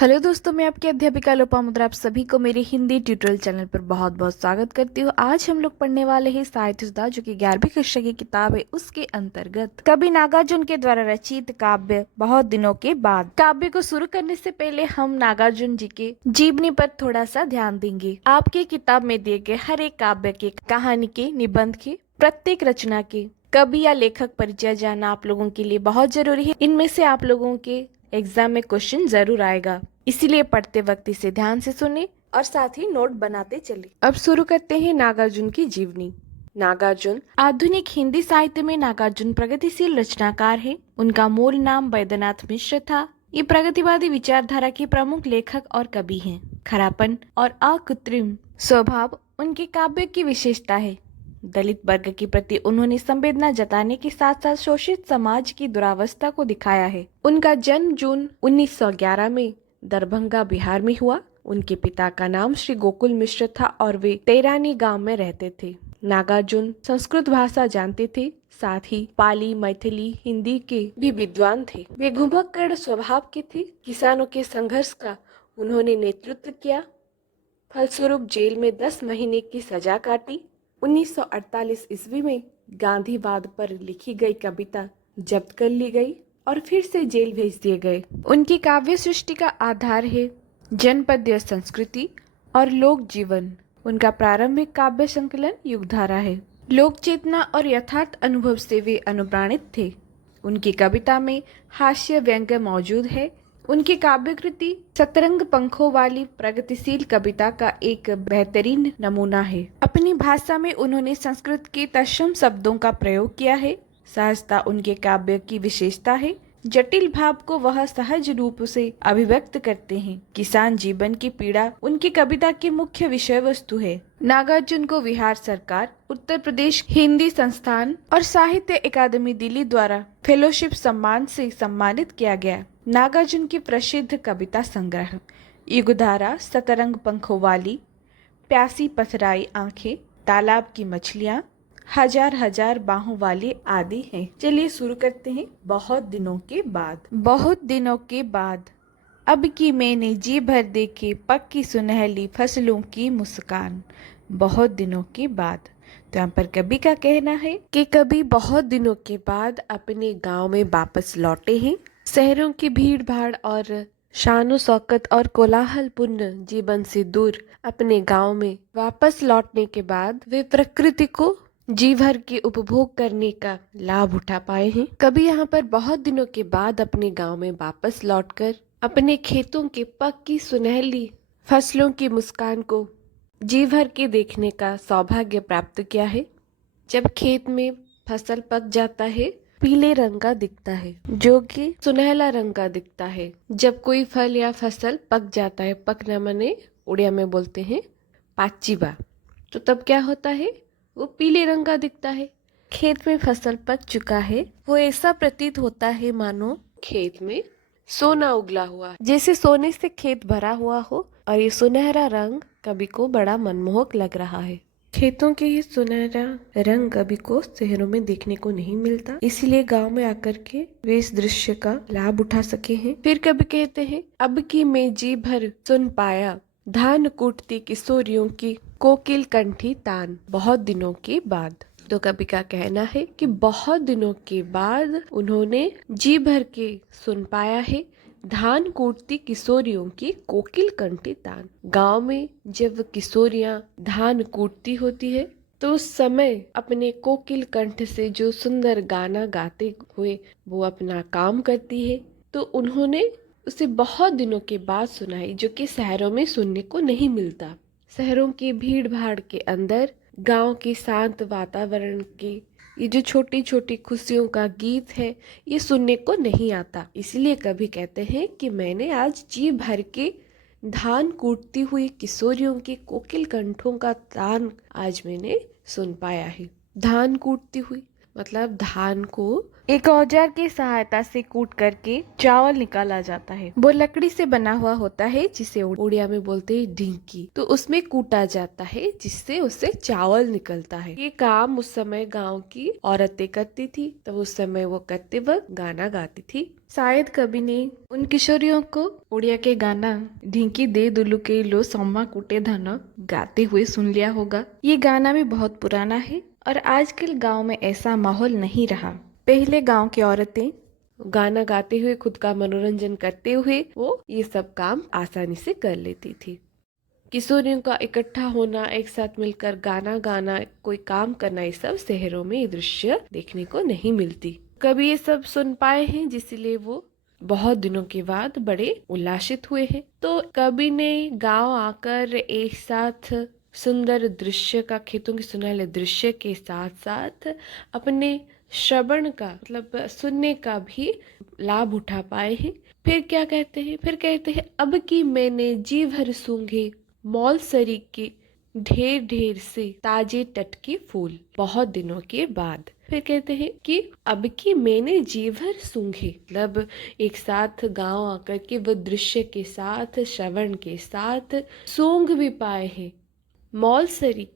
Hello दोस्तों, मैं आपकी अध्यापिका लोपामुद्रा आप सभी को मेरे हिंदी ट्यूटोरियल चैनल पर बहुत बहुत स्वागत करती हूँ। आज हम लोग पढ़ने वाले हैं साहित्य सुधा, जो कि 11वीं कक्षा की किताब है। उसके अंतर्गत कवि नागार्जुन के द्वारा रचित काव्य बहुत दिनों के बाद। काव्य को शुरू करने से पहले हम नागार्जुन जी के जीवनी पर थोड़ा सा ध्यान देंगे। आपकी किताब में दिए गए हर एक काव्य के, कहानी के, निबंध के, प्रत्येक रचना के कवि या लेखक परिचय जानना आप लोगों के लिए बहुत जरूरी है। इनमें से आप लोगों के एग्जाम में क्वेश्चन जरूर आएगा, इसीलिए पढ़ते वक्त इसे ध्यान से सुने और साथ ही नोट बनाते चले। अब शुरू करते हैं नागार्जुन की जीवनी। नागार्जुन आधुनिक हिंदी साहित्य में नागार्जुन प्रगतिशील रचनाकार है। उनका मूल नाम वैद्यनाथ मिश्र था। ये प्रगतिवादी विचारधारा के प्रमुख लेखक और कवि हैं। खरापन और अकृत्रिम स्वभाव उनके काव्य की विशेषता है। दलित वर्ग के प्रति उन्होंने संवेदना जताने के साथ साथ शोषित समाज की दुरावस्था को दिखाया है। उनका जन्म जून 1911 में दरभंगा, बिहार में हुआ। उनके पिता का नाम श्री गोकुल मिश्र था और वे तेरानी गांव में रहते थे। नागार्जुन संस्कृत भाषा जानते थे, साथ ही पाली, मैथिली, हिंदी के भी विद्वान थे। वे घुमक्कड़ स्वभाव के थे। किसानों के संघर्ष का उन्होंने नेतृत्व किया। फलस्वरूप जेल में 10 महीने की सजा काटी। 1948 ईस्वी में गांधीवाद पर लिखी गई कविता जब्त कर ली गई और फिर से जेल भेज दिए गए। उनकी काव्य सृष्टि का आधार है जनपदीय संस्कृति और लोक जीवन। उनका प्रारंभिक काव्य संकलन युगधारा है। लोक चेतना और यथार्थ अनुभव से वे अनुप्राणित थे। उनकी कविता में हास्य व्यंग्य मौजूद है। उनकी काव्य कृति सतरंग पंखों वाली प्रगतिशील कविता का एक बेहतरीन नमूना है। अपनी भाषा में उन्होंने संस्कृत के तत्सम शब्दों का प्रयोग किया है। सहजता उनके काव्य की विशेषता है। जटिल भाव को वह सहज रूप से अभिव्यक्त करते हैं। किसान जीवन की पीड़ा उनकी कविता की मुख्य विषय वस्तु है। नागार्जुन को बिहार सरकार, उत्तर प्रदेश हिंदी संस्थान और साहित्य अकादमी दिल्ली द्वारा फेलोशिप सम्मान से सम्मानित किया गया। नागार्जुन की प्रसिद्ध कविता संग्रह युगधारा, सतरंग पंखों वाली, प्यासी पथराई आंखें, तालाब की मछलियाँ, हजार हजार बाहों वाली आदि हैं। चलिए शुरू करते हैं। बहुत दिनों के बाद। बहुत दिनों के बाद अब की मैंने जी भर देखे पक्की सुनहली फसलों की मुस्कान। बहुत दिनों के बाद। तो यहाँ पर कवि का कहना है कि कवि बहुत दिनों के बाद अपने गांव में वापस लौटे हैं। शहरों की भीड़ भाड़ और शानो शौकत और कोलाहलपूर्ण जीवन से दूर अपने गांव में वापस लौटने के बाद वे प्रकृति को जी भर के उपभोग करने का लाभ उठा पाए हैं। कभी यहाँ पर बहुत दिनों के बाद अपने गांव में वापस लौटकर अपने खेतों के पक्की सुनहली फसलों की मुस्कान को जी भर के देखने का सौभाग्य प्राप्त किया है। जब खेत में फसल पक जाता है, पीले रंग का दिखता है, जो कि सुनहला रंग का दिखता है। जब कोई फल या फसल पक जाता है, पकना माने उड़िया में बोलते हैं पाचिबा, तो तब क्या होता है, वो पीले रंग का दिखता है। खेत में फसल पक चुका है, वो ऐसा प्रतीत होता है मानो खेत में सोना उगला हुआ है, जैसे सोने से खेत भरा हुआ हो। और ये सुनहरा रंग कवि को बड़ा मनमोहक लग रहा है। खेतों के ये सुनहरा रंग कवि को शहरों में देखने को नहीं मिलता, इसलिए गांव में आकर के वे इस दृश्य का लाभ उठा सके हैं। फिर कवि कहते हैं, अब की मैं जी भर सुन पाया धान कूटती किशोरियों की कोकिल कंठी तान। बहुत दिनों के बाद। तो कवि का कहना है कि बहुत दिनों के बाद उन्होंने जी भर के सुन पाया है धान कूटती किशोरियों की कोकिल कंठी तान। गांव में जब किशोरियां धान कूटती होती है तो उस समय अपने कोकिल कंठ से जो सुंदर गाना गाते हुए वो अपना काम करती है, तो उन्होंने उसे बहुत दिनों के बाद सुनाई, जो कि शहरों में सुनने को नहीं मिलता। शहरों की भीड़ भाड़ के अंदर गांव के शांत वातावरण के ये जो छोटी छोटी खुशियों का गीत है, ये सुनने को नहीं आता। इसलिए कभी कहते हैं कि मैंने आज जी भर के धान कूटती हुई किशोरियों के कोकिल कंठों का तान आज मैंने सुन पाया है। धान कूटती हुई मतलब धान को एक औजार की सहायता से कूट करके चावल निकाला जाता है। वो लकड़ी से बना हुआ होता है, जिसे उड़िया में बोलते हैं ढींकी। तो उसमें कूटा जाता है, जिससे उससे चावल निकलता है। ये काम उस समय गांव की औरतें करती थी। तो उस समय वो करते वक्त गाना गाती थी। शायद कभी ने उन किशोरियों को उड़िया के गाना ढिंकी दे दुलू के लो सम्मा कुटे धन गाते हुए सुन लिया होगा। ये गाना भी बहुत पुराना है और आजकल गांव में ऐसा माहौल नहीं रहा। पहले गांव की औरतें गाना गाते हुए खुद का मनोरंजन करते हुए वो ये सब काम आसानी से कर लेती थी। किशोरियों का इकट्ठा होना, एक साथ मिलकर गाना गाना, कोई काम करना, ये सब शहरों में ये दृश्य देखने को नहीं मिलती। कभी ये सब सुन पाए हैं जिसलिए वो बहुत दिनों के बाद बड़े उल्लासित हुए हैं। तो कभी ने गांव आकर एक साथ सुंदर दृश्य का, खेतों के सुनहरे दृश्य के साथ साथ अपने श्रवण का मतलब सुनने का भी लाभ उठा पाए हैं। फिर क्या कहते हैं? फिर कहते हैं अब की मैंने जी भर सूंघे मौल सरी के ढेर ढेर से ताजे टटके फूल। बहुत दिनों के बाद फिर कहते हैं कि अब की मैंने जी भर सूंघे, मतलब एक साथ गांव आकर के वो दृश्य के साथ, श्रवण के साथ सूंघ भी पाए हैं। मौलसरी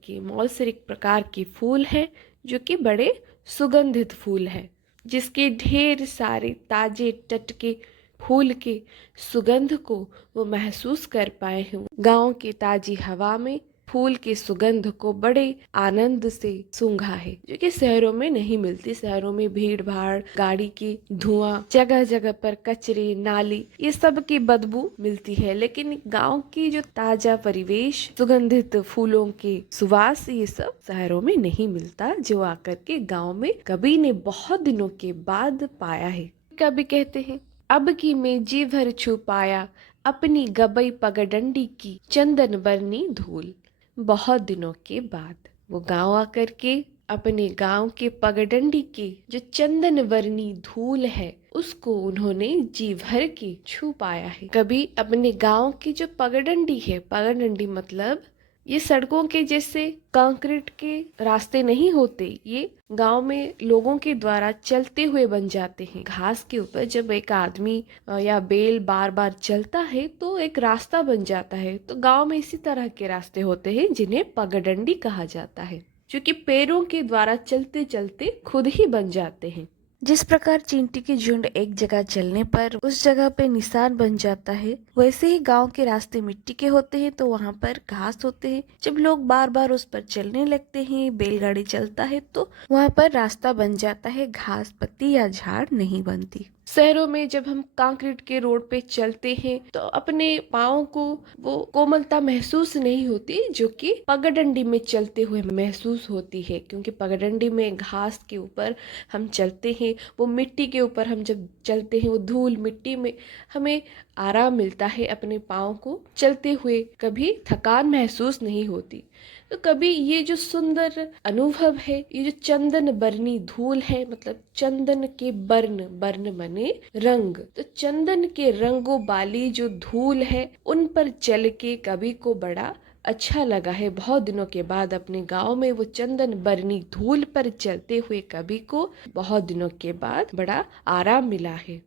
एक प्रकार के फूल है जो कि बड़े सुगंधित फूल है, जिसके ढेर सारे ताजे टटके फूल के सुगंध को वो महसूस कर पाए हैं। गांव की ताजी हवा में फूल की सुगंध को बड़े आनंद से सूंघा है, जो कि शहरों में नहीं मिलती। शहरों में भीड़ भाड़, गाड़ी की धुआं, जगह जगह पर कचरे, नाली, ये सब की बदबू मिलती है। लेकिन गांव की जो ताजा परिवेश, सुगंधित फूलों के सुवास, ये सब शहरों में नहीं मिलता, जो आकर के गांव में कभी ने बहुत दिनों के बाद पाया है। कभी कहते हैं अब की मैं जी भर छू पाया अपनी गबई पगडंडी की चंदन बरनी धूल। बहुत दिनों के बाद वो गांव आकर के अपने गांव के पगडंडी की जो चंदन वर्णी धूल है उसको उन्होंने जी भर के छू पाया है। कभी अपने गांव की जो पगडंडी है, पगडंडी मतलब ये सड़कों के जैसे कंक्रीट के रास्ते नहीं होते, ये गांव में लोगों के द्वारा चलते हुए बन जाते हैं। घास के ऊपर जब एक आदमी या बैल बार बार चलता है तो एक रास्ता बन जाता है। तो गांव में इसी तरह के रास्ते होते हैं जिन्हें पगडंडी कहा जाता है, जो कि पैरों के द्वारा चलते चलते खुद ही बन जाते हैं। जिस प्रकार चींटी की झुंड एक जगह चलने पर उस जगह पे निशान बन जाता है, वैसे ही गांव के रास्ते मिट्टी के होते हैं तो वहाँ पर घास होते हैं। जब लोग बार बार उस पर चलने लगते हैं, बैलगाड़ी चलता है तो वहाँ पर रास्ता बन जाता है, घास पत्ती या झाड़ नहीं बनती। शहरों में जब हम कंक्रीट के रोड पे चलते हैं तो अपने पाँव को वो कोमलता महसूस नहीं होती जो कि पगडंडी में चलते हुए महसूस होती है, क्योंकि पगडंडी में घास के ऊपर हम चलते हैं, वो मिट्टी के ऊपर हम जब चलते हैं, वो धूल मिट्टी में हमें आराम मिलता है। अपने पाँव को चलते हुए कभी थकान महसूस नहीं होती। तो कभी ये जो सुंदर अनुभव है, ये जो चंदन बरनी धूल है, मतलब चंदन के बर्ण बने रंग, तो चंदन के रंगों वाली जो धूल है उन पर चल के कभी को बड़ा अच्छा लगा है। बहुत दिनों के बाद अपने गांव में वो चंदन बरनी धूल पर चलते हुए कभी को बहुत दिनों के बाद बड़ा आराम मिला है।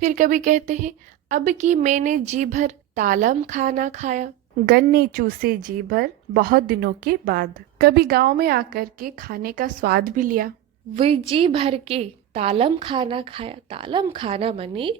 फिर कभी कहते हैं अब की मैंने जी भर तालम खाना खाया, गन्ने चूसे जी भर बहुत दिनों के बाद। कभी गांव में आकर के खाने का स्वाद भी लिया, वे जी भर के तालम खाना खाया। तालम खाना माने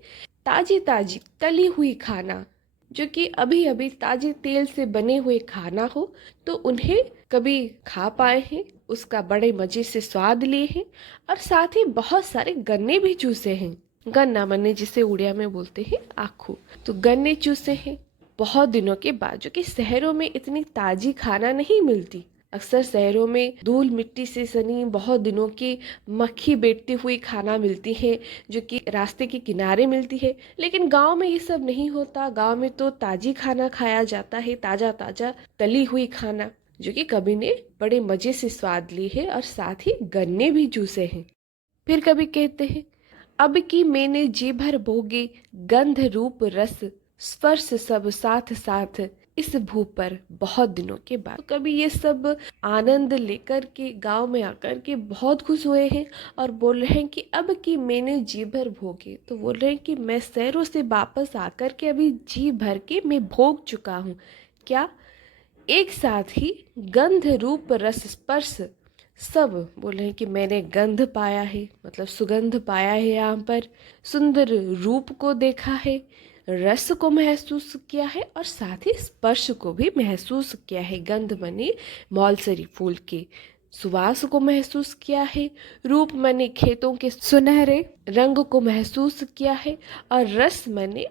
ताजी ताजी तली हुई खाना, जो कि अभी अभी ताजे तेल से बने हुए खाना हो, तो उन्हें कभी खा पाए हैं, उसका बड़े मजे से स्वाद लिए हैं। और साथ ही बहुत सारे गन्ने भी चूसे हैं। गन्ना माने जिसे उड़िया में बोलते हैं आखू, तो गन्ने चूसे हैं बहुत दिनों के बाद, जो कि शहरों में इतनी ताजी खाना नहीं मिलती। अक्सर शहरों में धूल मिट्टी से सनी बहुत दिनों की मक्खी बैठती हुई खाना मिलती है, जो कि रास्ते के किनारे मिलती है। लेकिन गांव में ये सब नहीं होता। गांव में तो ताजी खाना खाया जाता है, ताजा ताजा तली हुई खाना, जो कि कभी ने बड़े मजे से स्वाद ली है और साथ ही गन्ने भी चूसे हैं। फिर कभी कहते हैं अब की मैंने जी भर भोगे गंध रूप रस स्पर्श सब साथ साथ इस भू पर बहुत दिनों के बाद। तो कभी ये सब आनंद लेकर के गांव में आकर के बहुत खुश हुए हैं और बोल रहे हैं कि अब की मैंने जी भर भोगे। तो बोल रहे हैं कि मैं शहरों से वापस आकर के अभी जी भर के मैं भोग चुका हूँ। क्या? एक साथ ही गंध रूप रस स्पर्श सब बोल रहे हैं कि मैंने गंध पाया है, मतलब सुगंध पाया है यहाँ पर, सुंदर रूप को देखा है, रस को महसूस किया है और साथ ही स्पर्श को भी महसूस किया है। गंध बने मौलसरी फूल के सुवास को महसूस किया है, रूप मने खेतों के सुनहरे रंग को महसूस किया है और रस मने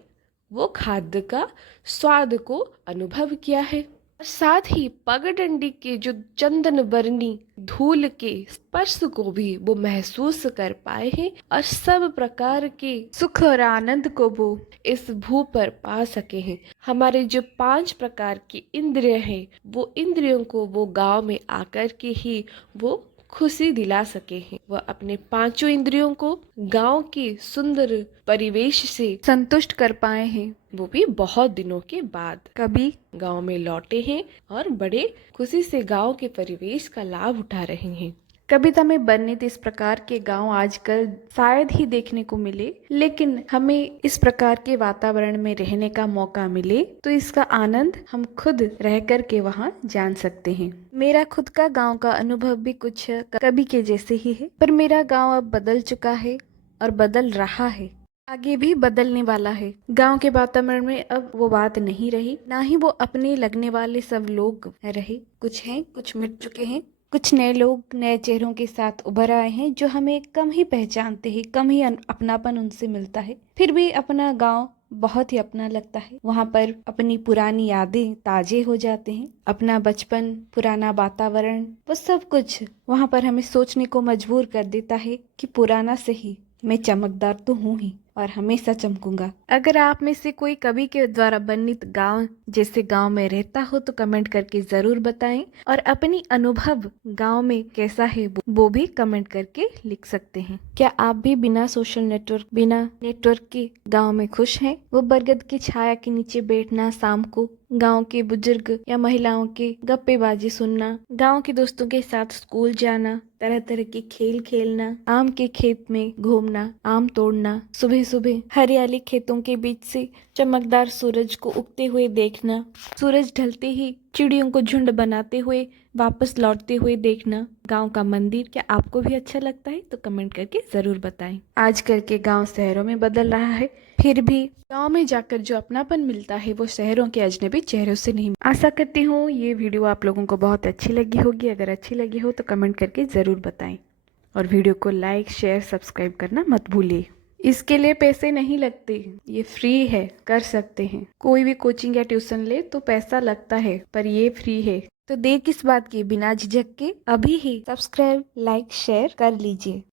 वो खाद्य का स्वाद को अनुभव किया है। और साथ ही पगडंडी के जो चंदन बरनी धूल के स्पर्श को भी वो महसूस कर पाए हैं और सब प्रकार के सुख और आनंद को वो इस भू पर पा सके हैं। हमारे जो 5 प्रकार की इंद्रिय हैं, वो इंद्रियों को वो गांव में आकर के ही वो खुशी दिला सके हैं। वह अपने 5 इंद्रियों को गांव के सुंदर परिवेश से संतुष्ट कर पाए हैं, वो भी बहुत दिनों के बाद कभी गांव में लौटे हैं और बड़े खुशी से गांव के परिवेश का लाभ उठा रहे हैं। कविता में वर्णित इस प्रकार के गांव आजकल शायद ही देखने को मिले, लेकिन हमें इस प्रकार के वातावरण में रहने का मौका मिले तो इसका आनंद हम खुद रह कर के वहाँ जान सकते हैं। मेरा खुद का गांव का अनुभव भी कुछ कवि के जैसे ही है, पर मेरा गांव अब बदल चुका है और बदल रहा है, आगे भी बदलने वाला है। गांव के वातावरण में अब वो बात नहीं रही, ना ही वो अपने लगने वाले सब लोग रहे। कुछ हैं, कुछ मिट चुके हैं, कुछ नए लोग नए चेहरों के साथ उभर आए हैं जो हमें कम ही पहचानते हैं, कम ही अपनापन उनसे मिलता है। फिर भी अपना गांव बहुत ही अपना लगता है। वहाँ पर अपनी पुरानी यादें ताजे हो जाते हैं, अपना बचपन, पुराना वातावरण, वो सब कुछ वहाँ पर हमें सोचने को मजबूर कर देता है कि पुराना सही, मैं चमकदार तो हूँ ही और हमेशा चमकूंगा। अगर आप में से कोई कवि के द्वारा वर्णित गांव जैसे गांव में रहता हो तो कमेंट करके जरूर बताएं और अपनी अनुभव गांव में कैसा है वो भी कमेंट करके लिख सकते हैं। क्या आप भी बिना सोशल नेटवर्क, बिना नेटवर्क के गांव में खुश हैं? वो बरगद की छाया के नीचे बैठना, शाम को गांव के बुजुर्ग या महिलाओं के गप्पेबाजी सुनना, गांव के दोस्तों के साथ स्कूल जाना, तरह तरह के खेल खेलना, आम के खेत में घूमना, आम तोड़ना, सुबह सुबह हरियाली खेतों के बीच से चमकदार सूरज को उगते हुए देखना, सूरज ढलते ही चिड़ियों को झुंड बनाते हुए वापस लौटते हुए देखना, गांव का मंदिर क्या आपको भी अच्छा लगता है? तो कमेंट करके जरूर बताएं। आजकल के गांव शहरों में बदल रहा है, फिर भी गांव में जाकर जो अपनापन मिलता है वो शहरों के अजनबी चेहरों से नहीं। आशा करती हूँ ये वीडियो आप लोगों को बहुत अच्छी लगी होगी। अगर अच्छी लगी हो तो कमेंट करके जरूर बताएं और वीडियो को लाइक, शेयर, सब्सक्राइब करना मत भूलिए। इसके लिए पैसे नहीं लगते, ये फ्री है, कर सकते हैं। कोई भी कोचिंग या ट्यूशन ले तो पैसा लगता है, पर ये फ्री है। तो देर किस बात की, बिना झिझक के अभी ही सब्सक्राइब, लाइक, शेयर कर लीजिए।